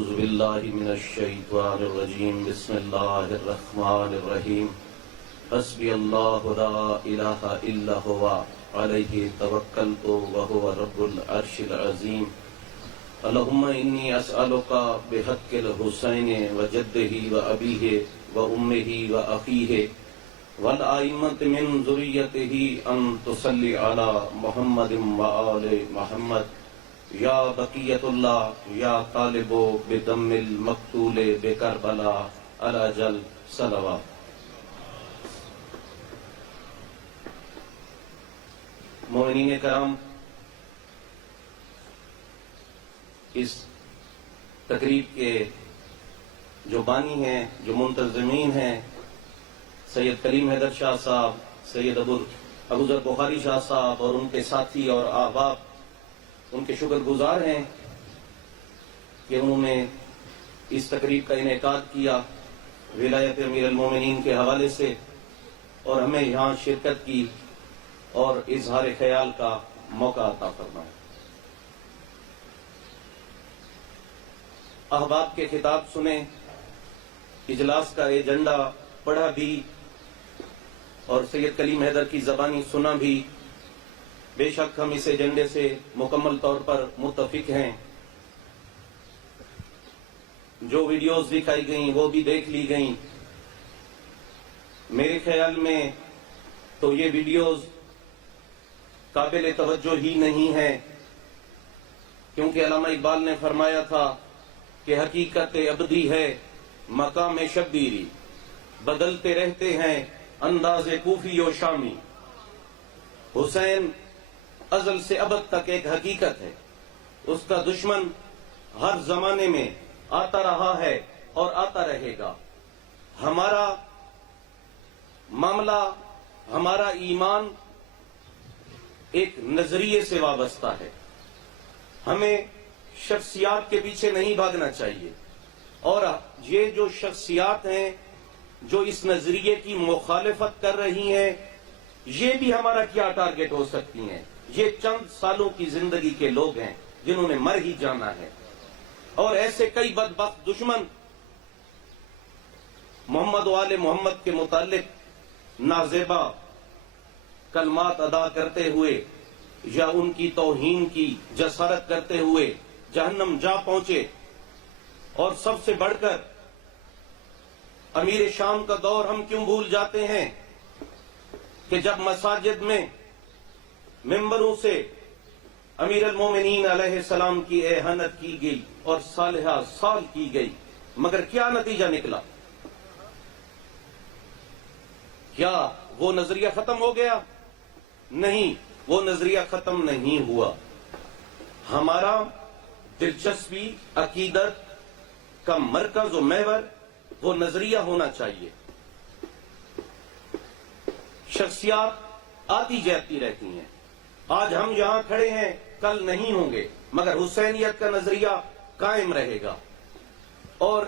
اعوذ باللہ من الشیطان الرجیم بسم اللہ الرحمن الرحیم حسبی اللہ لا الہ الا ہوا علیہ توکلت وہو رب العرش العظیم اللہم انی اسألک بحق الحسین وجدہ وابیہ وامہ واخیہ والآئمة من ذریتہ ان تصلی علی محمد وآل محمد یا بقیت اللہ یا طالب بدم المقتول بکربلا علی جل صلوات۔ مومنین کرام، اس تقریب کے جو بانی ہیں، جو منتظمین ہیں، سید کلیم حیدر شاہ صاحب، سید ابو ذر بخاری شاہ صاحب اور ان کے ساتھی اور احباب، ان کے شکر گزار ہیں کہ انہوں نے اس تقریب کا انعقاد کیا ولایت امیر المومنین کے حوالے سے اور ہمیں یہاں شرکت کی اور اظہار خیال کا موقع عطا فرمایا۔ احباب کے خطاب سنے، اجلاس کا ایجنڈا پڑھا بھی اور سید کلیم حیدر کی زبانی سنا بھی۔ بے شک ہم اس ایجنڈے سے مکمل طور پر متفق ہیں۔ جو ویڈیوز دکھائی گئیں وہ بھی دیکھ لی گئیں۔ میرے خیال میں تو یہ ویڈیوز قابل توجہ ہی نہیں ہے، کیونکہ علامہ اقبال نے فرمایا تھا کہ حقیقت ابدی ہے مقام شبیری، بدلتے رہتے ہیں انداز کوفی و شامی۔ حسین ازل سے ابد تک ایک حقیقت ہے، اس کا دشمن ہر زمانے میں آتا رہا ہے اور آتا رہے گا۔ ہمارا معاملہ، ہمارا ایمان ایک نظریے سے وابستہ ہے۔ ہمیں شخصیات کے پیچھے نہیں بھاگنا چاہیے، اور یہ جو شخصیات ہیں جو اس نظریے کی مخالفت کر رہی ہیں، یہ بھی ہمارا کیا ٹارگٹ ہو سکتی ہیں؟ یہ چند سالوں کی زندگی کے لوگ ہیں جنہوں نے مر ہی جانا ہے، اور ایسے کئی بدبخت دشمن محمد و آل محمد کے متعلق نازیبا کلمات ادا کرتے ہوئے یا ان کی توہین کی جسارت کرتے ہوئے جہنم جا پہنچے۔ اور سب سے بڑھ کر امیر شام کا دور ہم کیوں بھول جاتے ہیں کہ جب مساجد میں ممبروں سے امیر المومنین علیہ السلام کی اہانت کی گئی اور صالحہ سال کی گئی، مگر کیا نتیجہ نکلا؟ کیا وہ نظریہ ختم ہو گیا؟ نہیں، وہ نظریہ ختم نہیں ہوا۔ ہمارا دلچسپی، عقیدت کا مرکز و محور وہ نظریہ ہونا چاہیے۔ شخصیات آتی جاتی رہتی ہیں، آج ہم یہاں کھڑے ہیں، کل نہیں ہوں گے، مگر حسینیت کا نظریہ قائم رہے گا۔ اور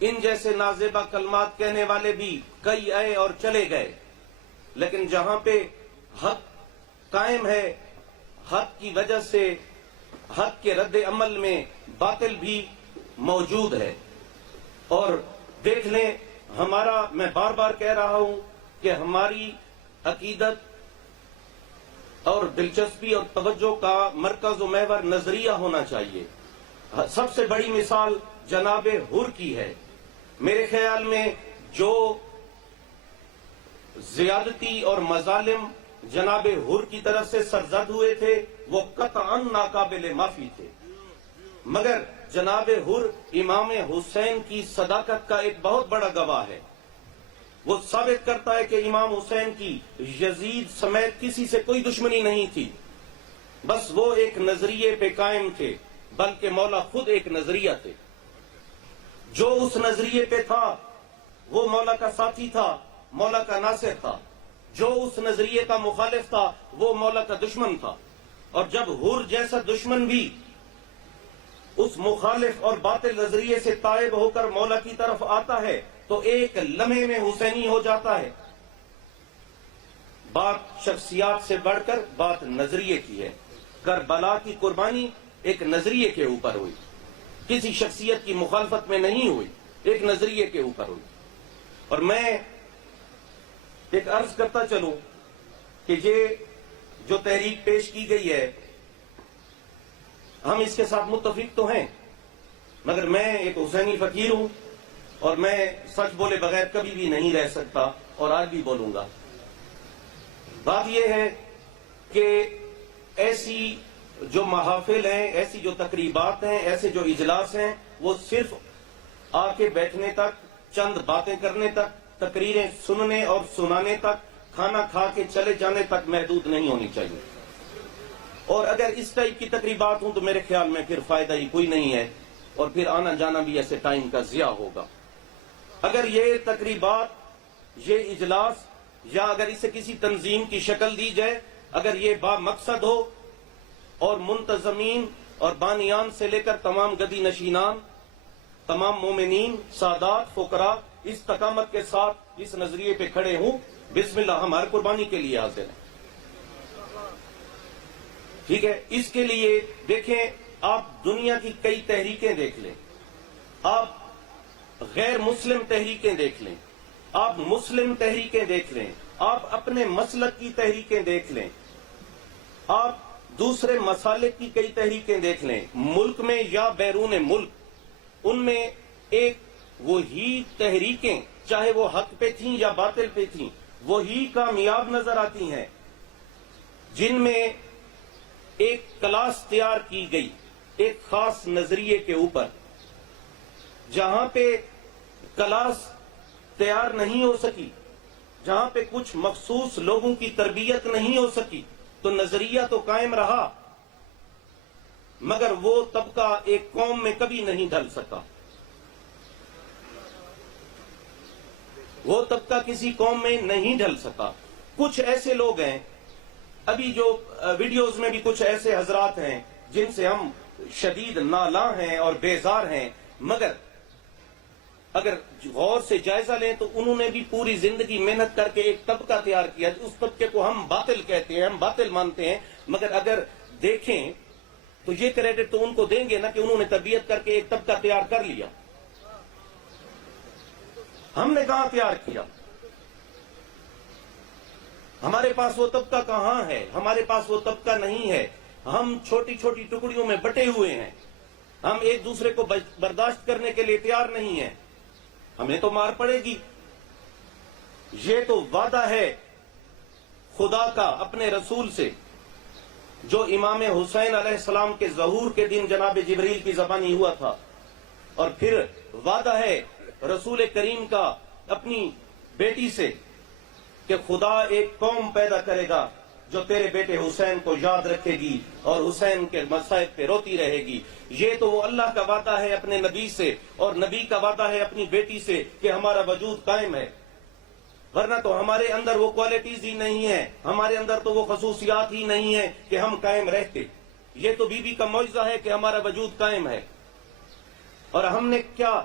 ان جیسے نازیبہ کلمات کہنے والے بھی کئی آئے اور چلے گئے، لیکن جہاں پہ حق قائم ہے، حق کی وجہ سے حق کے رد عمل میں باطل بھی موجود ہے۔ اور دیکھ لیں، ہمارا، میں بار بار کہہ رہا ہوں کہ ہماری عقیدت اور دلچسپی اور توجہ کا مرکز و محور نظریہ ہونا چاہیے۔ سب سے بڑی مثال جناب حر کی ہے۔ میرے خیال میں جو زیادتی اور مظالم جناب حر کی طرف سے سرزد ہوئے تھے وہ قطعاً ناقابل معافی تھے، مگر جناب حر امام حسین کی صداقت کا ایک بہت بڑا گواہ ہے۔ وہ ثابت کرتا ہے کہ امام حسین کی یزید سمیت کسی سے کوئی دشمنی نہیں تھی، بس وہ ایک نظریے پہ قائم تھے، بلکہ مولا خود ایک نظریہ تھے۔ جو اس نظریے پہ تھا وہ مولا کا ساتھی تھا، مولا کا ناصر تھا۔ جو اس نظریے کا مخالف تھا وہ مولا کا دشمن تھا۔ اور جب حر جیسا دشمن بھی اس مخالف اور باطل نظریے سے تائب ہو کر مولا کی طرف آتا ہے تو ایک لمحے میں حسینی ہو جاتا ہے۔ بات شخصیات سے بڑھ کر بات نظریے کی ہے۔ کربلا کی قربانی ایک نظریے کے اوپر ہوئی، کسی شخصیت کی مخالفت میں نہیں ہوئی، ایک نظریے کے اوپر ہوئی. اور میں ایک عرض کرتا چلوں کہ یہ جو تحریک پیش کی گئی ہے ہم اس کے ساتھ متفق تو ہیں، مگر میں ایک حسینی فقیر ہوں اور میں سچ بولے بغیر کبھی بھی نہیں رہ سکتا اور آج بھی بولوں گا. بات یہ ہے کہ ایسی جو محافل ہیں، ایسی جو تقریبات ہیں، ایسے جو اجلاس ہیں، وہ صرف آ کے بیٹھنے تک، چند باتیں کرنے تک، تقریریں سننے اور سنانے تک، کھانا کھا کے چلے جانے تک محدود نہیں ہونی چاہیے. اور اگر اس ٹائپ کی تقریبات ہوں تو میرے خیال میں پھر فائدہ ہی کوئی نہیں ہے اور پھر آنا جانا بھی ایسے ٹائم کا ضیاع ہوگا. اگر یہ تقریبات، یہ اجلاس، یا اگر اسے کسی تنظیم کی شکل دی جائے، اگر یہ با مقصد ہو اور منتظمین اور بانیان سے لے کر تمام گدی نشینان، تمام مومنین، سادات، فقراء استقامت کے ساتھ اس نظریے پہ کھڑے ہوں، بسم اللہ، ہم ہر قربانی کے لیے حاضر ہیں. ٹھیک ہے؟ اس کے لیے دیکھیں، آپ دنیا کی کئی تحریکیں دیکھ لیں، آپ غیر مسلم تحریکیں دیکھ لیں، آپ مسلم تحریکیں دیکھ لیں، آپ اپنے مسلک کی تحریکیں دیکھ لیں، آپ دوسرے مسالک کی کئی تحریکیں دیکھ لیں، ملک میں یا بیرون ملک، ان میں ایک وہی تحریکیں، چاہے وہ حق پہ تھیں یا باطل پہ تھیں، وہی کامیاب نظر آتی ہیں، جن میں ایک کلاس تیار کی گئی ایک خاص نظریے کے اوپر. جہاں پہ کلاس تیار نہیں ہو سکی، جہاں پہ کچھ مخصوص لوگوں کی تربیت نہیں ہو سکی، تو نظریہ تو قائم رہا مگر وہ طبقہ ایک قوم میں کبھی نہیں ڈھل سکا. وہ طبقہ کسی قوم میں نہیں ڈھل سکا. کچھ ایسے لوگ ہیں، ابھی جو ویڈیوز میں بھی کچھ ایسے حضرات ہیں جن سے ہم شدید نالاں ہیں اور بیزار ہیں، مگر اگر غور سے جائزہ لیں تو انہوں نے بھی پوری زندگی محنت کر کے ایک طبقہ تیار کیا. اس طبقے کو ہم باطل کہتے ہیں، ہم باطل مانتے ہیں، مگر اگر دیکھیں تو یہ کریڈٹ تو ان کو دیں گے نا کہ انہوں نے تربیت کر کے ایک طبقہ تیار کر لیا. ہم نے کہاں تیار کیا؟ ہمارے پاس وہ طبقہ کہاں ہے؟ ہمارے پاس وہ طبقہ نہیں ہے. ہم چھوٹی چھوٹی ٹکڑیوں میں بٹے ہوئے ہیں. ہم ایک دوسرے کو برداشت کرنے کے لیے تیار نہیں ہیں. ہمیں تو مار پڑے گی. یہ تو وعدہ ہے خدا کا اپنے رسول سے، جو امام حسین علیہ السلام کے ظہور کے دن جناب جبریل کی زبانی ہوا تھا. اور پھر وعدہ ہے رسول کریم کا اپنی بیٹی سے کہ خدا ایک قوم پیدا کرے گا جو تیرے بیٹے حسین کو یاد رکھے گی اور حسین کے مصائب پہ روتی رہے گی. یہ تو وہ اللہ کا وعدہ ہے اپنے نبی سے، اور نبی کا وعدہ ہے اپنی بیٹی سے کہ ہمارا وجود قائم ہے. ورنہ تو ہمارے اندر وہ کوالٹیز ہی نہیں ہیں، ہمارے اندر تو وہ خصوصیات ہی نہیں ہیں کہ ہم قائم رہتے. یہ تو بی بی کا معجزہ ہے کہ ہمارا وجود قائم ہے. اور ہم نے کیا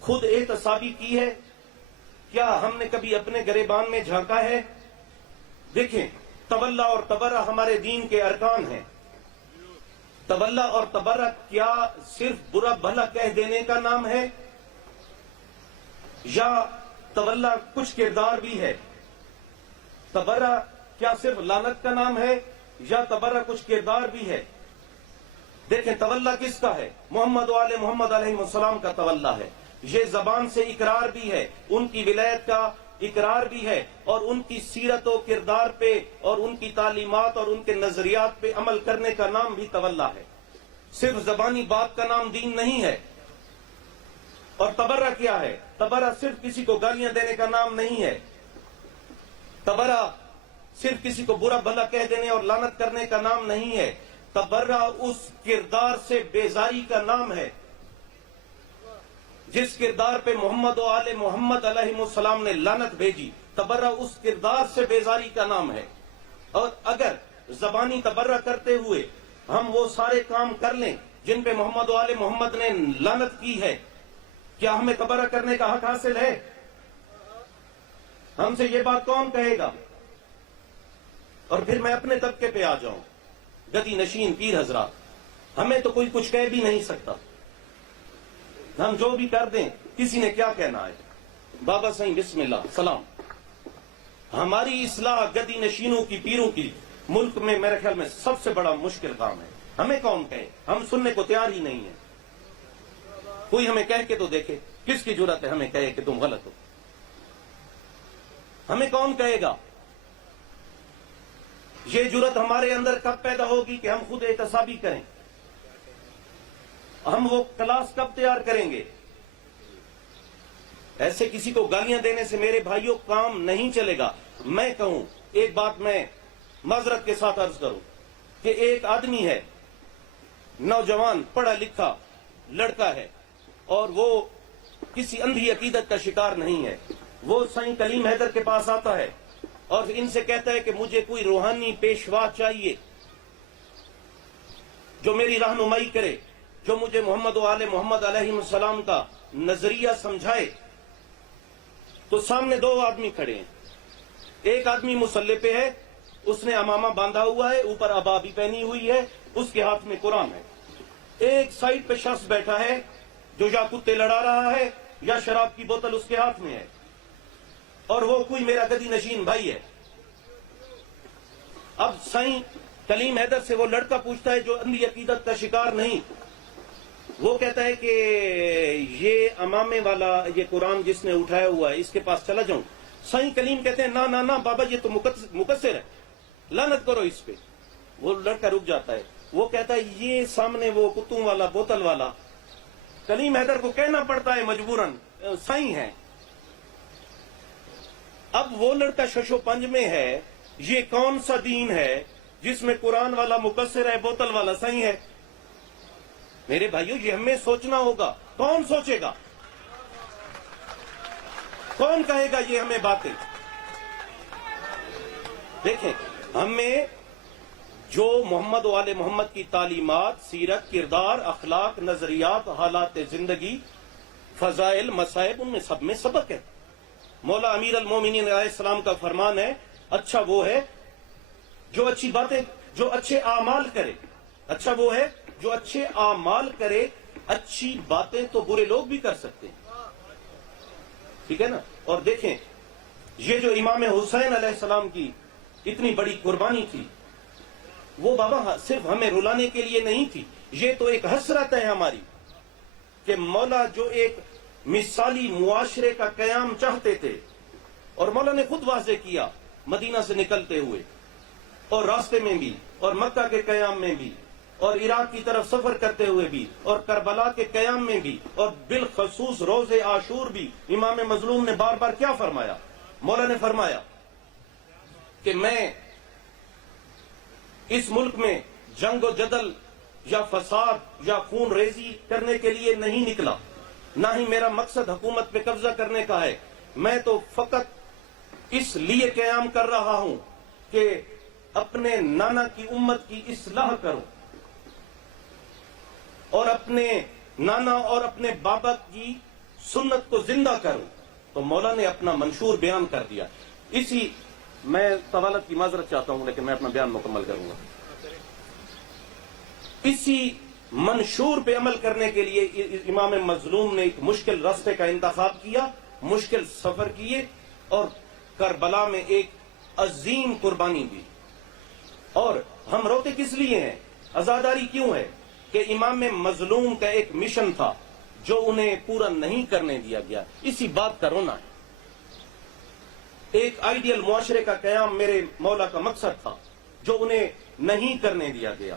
خود احتسابی کی ہے؟ کیا ہم نے کبھی اپنے گریبان میں جھانکا ہے؟ دیکھیں، تولا اور تبرہ ہمارے دین کے ارکان ہیں. تولا اور تبرہ کیا صرف برا بھلا کہہ دینے کا نام ہے، یا تولا کچھ کردار بھی ہے؟ تبرہ کیا صرف لعنت کا نام ہے، یا تبرہ کچھ کردار بھی ہے؟ دیکھیں، تولا کس کا ہے؟ محمد و آل محمد علیہ السلام کا تولا ہے. یہ زبان سے اقرار بھی ہے، ان کی ولایت کا اقرار بھی ہے، اور ان کی سیرت و کردار پہ اور ان کی تعلیمات اور ان کے نظریات پہ عمل کرنے کا نام بھی تولا ہے. صرف زبانی بات کا نام دین نہیں ہے. اور تبرہ کیا ہے؟ تبرہ صرف کسی کو گالیاں دینے کا نام نہیں ہے. تبرہ صرف کسی کو برا بھلا کہہ دینے اور لعنت کرنے کا نام نہیں ہے. تبرہ اس کردار سے بیزاری کا نام ہے جس کردار پہ محمد و آل محمد علیہ السلام نے لعنت بھیجی. تبرہ اس کردار سے بیزاری کا نام ہے. اور اگر زبانی تبرہ کرتے ہوئے ہم وہ سارے کام کر لیں جن پہ محمد و آل محمد نے لعنت کی ہے، کیا ہمیں تبرہ کرنے کا حق حاصل ہے؟ ہم سے یہ بات کون کہے گا؟ اور پھر میں اپنے طبقے پہ آ جاؤں، گدی نشین پیر حضرات. ہمیں تو کوئی کچھ کہہ بھی نہیں سکتا، ہم جو بھی کر دیں کسی نے کیا کہنا ہے. بابا صحیح بسم اللہ سلام. ہماری اصلاح گدی نشینوں کی پیروں کی ملک میں میرے خیال میں سب سے بڑا مشکل کام ہے. ہمیں کون کہے؟ ہم سننے کو تیار ہی نہیں ہیں. کوئی ہمیں کہہ کے تو دیکھے. کس کی جرات ہے ہمیں کہے کہ تم غلط ہو؟ ہمیں کون کہے گا؟ یہ جرات ہمارے اندر کب پیدا ہوگی کہ ہم خود احتسابی کریں؟ ہم وہ کلاس کب تیار کریں گے؟ ایسے کسی کو گالیاں دینے سے میرے بھائیوں کام نہیں چلے گا. میں کہوں ایک بات میں معذرت کے ساتھ عرض کروں کہ ایک آدمی ہے، نوجوان پڑھا لکھا لڑکا ہے، اور وہ کسی اندھی عقیدت کا شکار نہیں ہے. وہ سائیں کلیم حیدر کے پاس آتا ہے اور ان سے کہتا ہے کہ مجھے کوئی روحانی پیشوا چاہیے جو میری رہنمائی کرے، جو مجھے محمد و آل محمد علیہ السلام کا نظریہ سمجھائے. تو سامنے دو آدمی کھڑے ہیں. ایک آدمی مصلی پہ ہے، اس نے امامہ باندھا ہوا ہے، اوپر ابا بھی پہنی ہوئی ہے، اس کے ہاتھ میں قرآن ہے. ایک سائڈ پہ شخص بیٹھا ہے جو یا کتے لڑا رہا ہے یا شراب کی بوتل اس کے ہاتھ میں ہے، اور وہ کوئی میرا گدی نشین بھائی ہے. اب سائیں کلیم حیدر سے وہ لڑکا پوچھتا ہے جو اندھی عقیدت کا شکار نہیں، وہ کہتا ہے کہ یہ امامے والا یہ قرآن جس نے اٹھایا ہوا ہے اس کے پاس چلا جاؤں؟ سائیں کلیم کہتے ہیں نا نا نا بابا، یہ تو مقصر ہے، لعنت کرو اس پہ. وہ لڑکا رک جاتا ہے. وہ کہتا ہے یہ سامنے وہ کتوں والا بوتل والا. کلیم حیدر کو کہنا پڑتا ہے مجبوراً، سائیں ہے. اب وہ لڑکا ششو پنج میں ہے. یہ کون سا دین ہے جس میں قرآن والا مقصر ہے، بوتل والا سائیں ہے؟ میرے بھائیو یہ ہمیں سوچنا ہوگا. کون سوچے گا؟ کون کہے گا یہ ہمیں باتیں؟ دیکھیں، ہمیں جو محمد و آل محمد کی تعلیمات، سیرت، کردار، اخلاق، نظریات، حالات زندگی، فضائل، مصائب، ان میں سب میں سبق ہے. مولا امیر المومنین علیہ السلام کا فرمان ہے اچھا وہ ہے جو اچھی باتیں، جو اچھے اعمال کرے. اچھا وہ ہے جو اچھے اعمال کرے. اچھی باتیں تو برے لوگ بھی کر سکتے ہیں، ٹھیک ہے نا. اور دیکھیں یہ جو امام حسین علیہ السلام کی اتنی بڑی قربانی تھی، وہ بابا صرف ہمیں رلانے کے لیے نہیں تھی. یہ تو ایک حسرت ہے ہماری کہ مولا جو ایک مثالی معاشرے کا قیام چاہتے تھے، اور مولا نے خود واضح کیا مدینہ سے نکلتے ہوئے اور راستے میں بھی، اور مکہ کے قیام میں بھی، اور عراق کی طرف سفر کرتے ہوئے بھی، اور کربلا کے قیام میں بھی، اور بالخصوص روز عاشور بھی. امام مظلوم نے بار بار کیا فرمایا؟ مولا نے فرمایا کہ میں اس ملک میں جنگ و جدل یا فساد یا خون ریزی کرنے کے لیے نہیں نکلا، نہ ہی میرا مقصد حکومت پہ قبضہ کرنے کا ہے. میں تو فقط اس لیے قیام کر رہا ہوں کہ اپنے نانا کی امت کی اصلاح کروں، اور اپنے نانا اور اپنے بابا کی سنت کو زندہ کروں. تو مولا نے اپنا منشور بیان کر دیا. اسی میں طوالت کی معذرت چاہتا ہوں لیکن میں اپنا بیان مکمل کروں گا. اسی منشور پہ عمل کرنے کے لیے امام مظلوم نے ایک مشکل راستے کا انتخاب کیا، مشکل سفر کیے، اور کربلا میں ایک عظیم قربانی دی. اور ہم روتے کس لیے ہیں، عزاداری کیوں ہے؟ کہ امام مظلوم کا ایک مشن تھا جو انہیں پورا نہیں کرنے دیا گیا. اسی بات کا رونا ہے. ایک آئیڈیل معاشرے کا قیام میرے مولا کا مقصد تھا جو انہیں نہیں کرنے دیا گیا.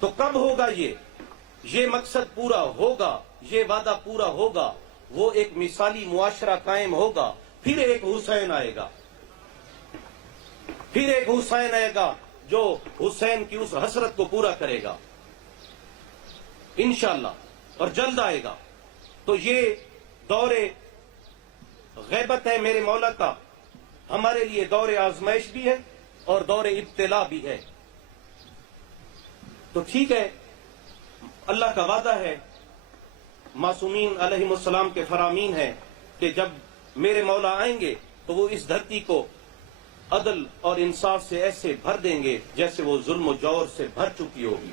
تو کب ہوگا یہ مقصد پورا ہوگا، یہ وعدہ پورا ہوگا، وہ ایک مثالی معاشرہ قائم ہوگا. پھر ایک حسین آئے گا، پھر ایک حسین آئے گا جو حسین کی اس حسرت کو پورا کرے گا انشاءاللہ، اور جلد آئے گا. تو یہ دور غیبت ہے میرے مولا کا، ہمارے لیے دور آزمائش بھی ہے اور دور ابتلا بھی ہے. تو ٹھیک ہے، اللہ کا وعدہ ہے، معصومین علیہ السلام کے فرامین ہے کہ جب میرے مولا آئیں گے تو وہ اس دھرتی کو عدل اور انصاف سے ایسے بھر دیں گے جیسے وہ ظلم و جور سے بھر چکی ہوگی.